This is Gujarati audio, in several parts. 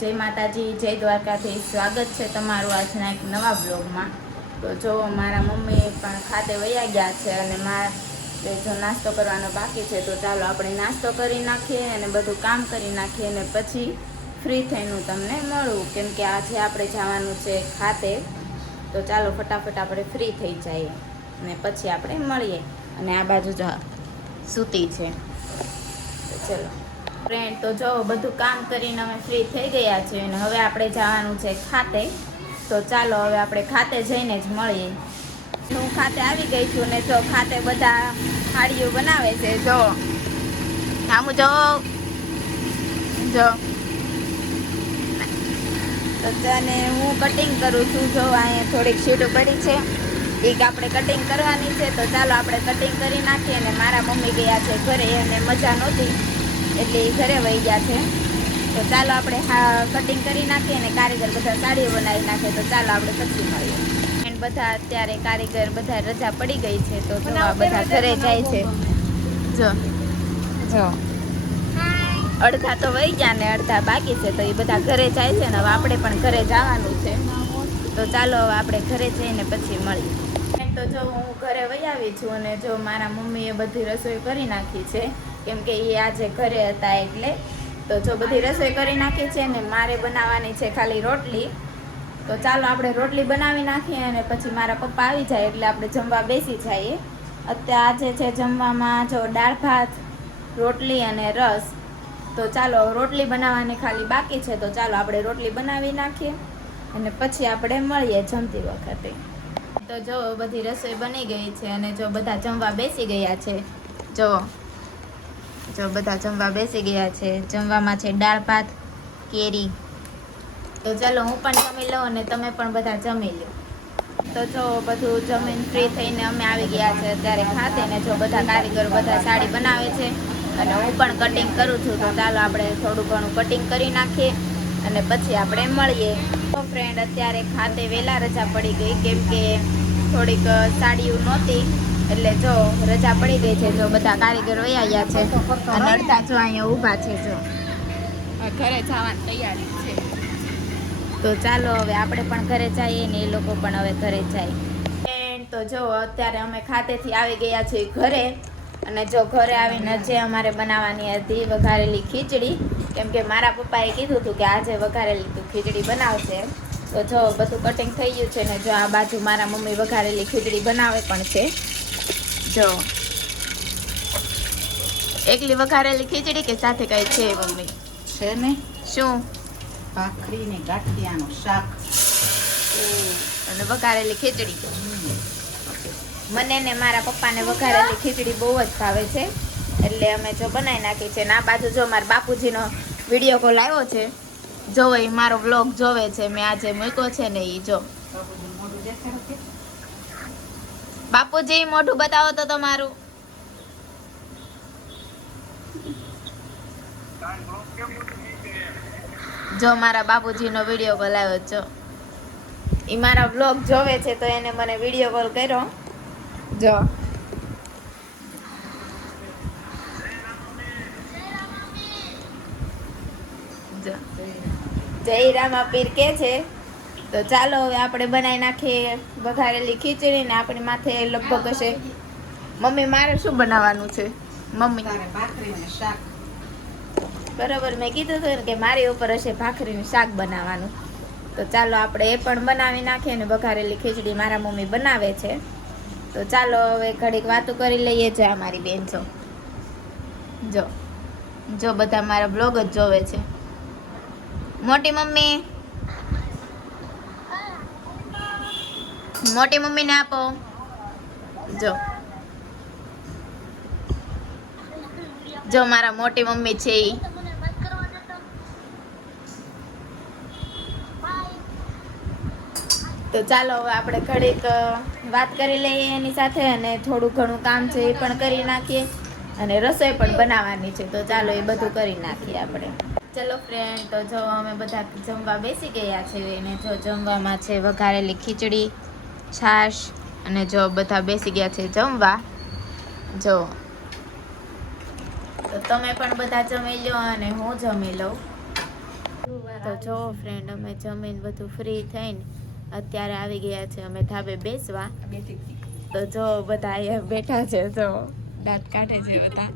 જય માતાજી, જય દ્વારકાથી સ્વાગત છે તમારું આજના એક નવા બ્લોગમાં। તો જો મારા મમ્મી પણ ખાતે વયા ગયા છે અને મારે જો નાસ્તો કરવાનો બાકી છે, તો ચાલો આપણે નાસ્તો કરી નાખીએ અને બધું કામ કરી નાખીએ અને પછી ફ્રી થઈને તમને મળું, કેમ કે આજે આપણે જવાનું છે ખાતે। તો ચાલો ફટાફટ આપણે ફ્રી થઈ જઈએ અને પછી આપણે મળીએ। અને આ બાજુ જો સૂતી છે, તો ચલો ફ્રેન્ડ। તો જો બધું કામ કરીને અમે ફ્રી થઈ ગયા છીએ અને હવે આપણે જવાનું છે ખાતે। તો ચાલો હવે આપણે ખાતે જઈને જ મળીએ। હું ખાતે આવી ગઈ છું ને જો ખાતે બધા થાળીઓ બનાવે છે, જો આમ જો તો અને હું કટિંગ કરું છું। જો અહીંયા થોડીક શીટો પડી છે, એક આપણે કટિંગ કરવાની છે, તો ચાલો આપણે કટિંગ કરી નાખીએ। અને મારા મમ્મી ગયા છે ઘરે અને મજા નહોતી એટલે એ ઘરે વહી ગયા છે। તો ચાલો આપણે કટિંગ કરી નાખીએ અને કારીગર બધા સાડીઓ બનાવી નાખે। તો ચાલો આપણે પછી મળીએ। એન્ડ બધા અત્યારે કારીગર બધા રજા પડી ગઈ છે, તો જો બધા ઘરે જાય છે। જો જો અડધા તો વહી ગયા ને અડધા બાકી છે, તો એ બધા ઘરે જાય છે ને હવે આપણે પણ ઘરે જવાનું છે। તો ચાલો હવે આપણે ઘરે જઈને પછી મળીએ। તો જો હું ઘરે વહી આવી છું અને જો મારા મમ્મીએ બધી રસોઈ કરી નાખી છે, કેમ કે એ આજે ઘરે હતા એટલે। તો જો બધી રસોઈ કરી નાખી છે ને મારે બનાવવાની છે ખાલી રોટલી। તો ચાલો આપણે રોટલી બનાવી નાખીએ અને પછી મારા પપ્પા આવી જાય એટલે આપણે જમવા બેસી જઈએ। અત્યારે આજે છે જમવામાં જો દાળ ભાત, રોટલી અને રસ। તો ચાલો રોટલી બનાવવાની ખાલી બાકી છે, તો ચાલો આપણે રોટલી બનાવી નાખીએ અને પછી આપણે મળીએ જમતી વખતે। તો જો બધી રસોઈ બની ગઈ છે અને જો બધા જમવા બેસી ગયા છે। જો બધા જમવા બેસી ગયા છે। જમવામાં છે દાળ ભાત, કેરી। તો ચાલો હું પણ જમી લઉં અને તમે પણ બધા જમી લો। તો જો બધું જમીન ફ્રી થઈને અમે આવી ગયા છે અત્યારે ખાતે ને જો બધા કારીગર બધા સાડી બનાવે છે અને હું પણ કટિંગ કરું છું। તો ચાલો આપણે થોડું ઘણું કટિંગ કરી નાખીએ અને પછી આપણે મળીએ। તો ફ્રેન્ડ અત્યારે ખાતે વહેલા રજા પડી ગઈ, કેમ કે થોડીક સાડીઓ નહોતી એટલે જો રજા પડી ગઈ છે। જો બધા કારીગર વયા ગયા છે અને અડધા જો અહીંયા ઊભા છે, જો ઘરે જવાની તૈયારી છે। તો ચાલો હવે આપણે પણ ઘરે જઈએ ને એ લોકો પણ હવે ઘરે જાય। તો જો અત્યારે અમે ખાતેથી આવી ગયા છીએ ઘરે અને જો ઘરે આવીને જે અમારે બનાવવાની હતી વઘારેલી ખીચડી, કેમ કે મારા પપ્પાએ કીધું હતું કે આજે વઘારેલી તું ખીચડી બનાવશે। તો જો બધું કટિંગ થઈ ગયું છે ને જો આ બાજુ મારા મમ્મી વઘારેલી ખીચડી બનાવે પણ છે। જો એકલી વઘારેલી ખીચડી કે સાથે કઈ છે મમ્મી? છે ને શું? ભાખરી ને ગાંઠિયાનું શાક અને વઘારેલી ખીચડી। મને ને મારા પપ્પાને વઘારેલી ખીચડી બહુ જ ભાવે છે એટલે અમે જો બનાવી નાખી છે। ને આ બાજુ જો મારા બાપુજીનો વિડીયો કોલ આવ્યો છે, જો એ મારો વ્લોગ જોવે છે, મેં આજે મૂક્યો છે ને એ જો। મોઢું દેખાડો કે બાપુજી મોઢું બતાવો તો તમારું। જો મારા બાપુજીનો વિડીયો કોલ આવ્યો, જો એ મારા વ્લોગ જોવે છે તો એને મને વિડીયો કોલ કર્યો। જો જય રામાપીર કે છે। તો ચાલો હવે આપણે બનાવી નાખીએ વઘારેલી ખીચડી ને આપણી માથે લગભગ હશે મમ્મી મારે શું બનાવવાનું છે મમ્મી? તારે ભાખરી ને શાક। બરાબર, મેં કીધું હતું કે મારી ઉપર હશે ભાખરીનું શાક બનાવવાનું। તો ચાલો આપણે એ પણ બનાવી નાખીએ ને વઘારેલી ખીચડી મારા મમ્મી બનાવે છે। તો ચાલો હવે ઘડીક વાતો કરી લઈએ। જો અમારી બેન જો જો બધા મારા બ્લોગ જ જોવે છે। મોટી મમ્મી, મોટી મમ્મીને આપો। જો મારા મોટી મમ્મી છે ઈ। તો ચાલો હવે આપણે ઘડીક વાત કરી લઈએ એની સાથે અને થોડું ઘણું કામ છે એ પણ કરી નાખીએ અને રસોઈ પણ બનાવવાની છે। તો ચાલો એ બધું કરી નાખીએ આપણે। ચલો ફ્રેન્ડ, તો જો અમે બધા જમવા બેસી ગયા છે અને જો જમવામાં છે વઘારેલી ખીચડી, છાશ અને જો બધા બેસી ગયા છે જમવા। જો તો તમે પણ બધા જમી લો અને હું જમી લઉં। તો જો ફ્રેન્ડ અમે જમીન બધું ફ્રી થઈને અત્યારે આવી ગયા છે અમે ધાબે બેસવા. તો જો બધા અહીંયા બેઠા છે, જો દાંત કાઢે છે બધા.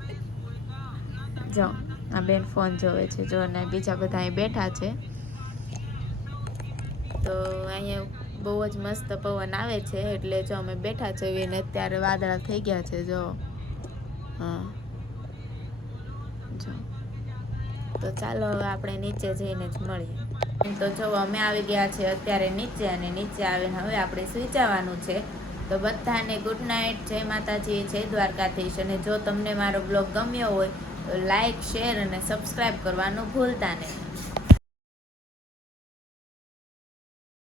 જો આ બેન ફોન જોવે છે, જો ને બીજા બધા અહીં બેઠા છે. તો અહીંયા બહુ જ મસ્ત પવન આવે છે એટલે જો અમે બેઠા છે ને અત્યારે વાદળા થઈ ગયા છે. જો હા જો તો ચાલો હવે આપણે નીચે જઈને જ મળીએ. તો જો અમે આવી ગયા છે અત્યારે નીચે, અને નીચે આવીને હવે આપણે સૂઈ જવાનું છે. તો બધાને ગુડ નાઇટ, જય માતાજી, જય દ્વારકાધીશ. અને જો તમને મારો બ્લોગ ગમ્યો હોય તો લાઈક, શેર અને સબસ્ક્રાઈબ કરવાનું ભૂલતા નહીં.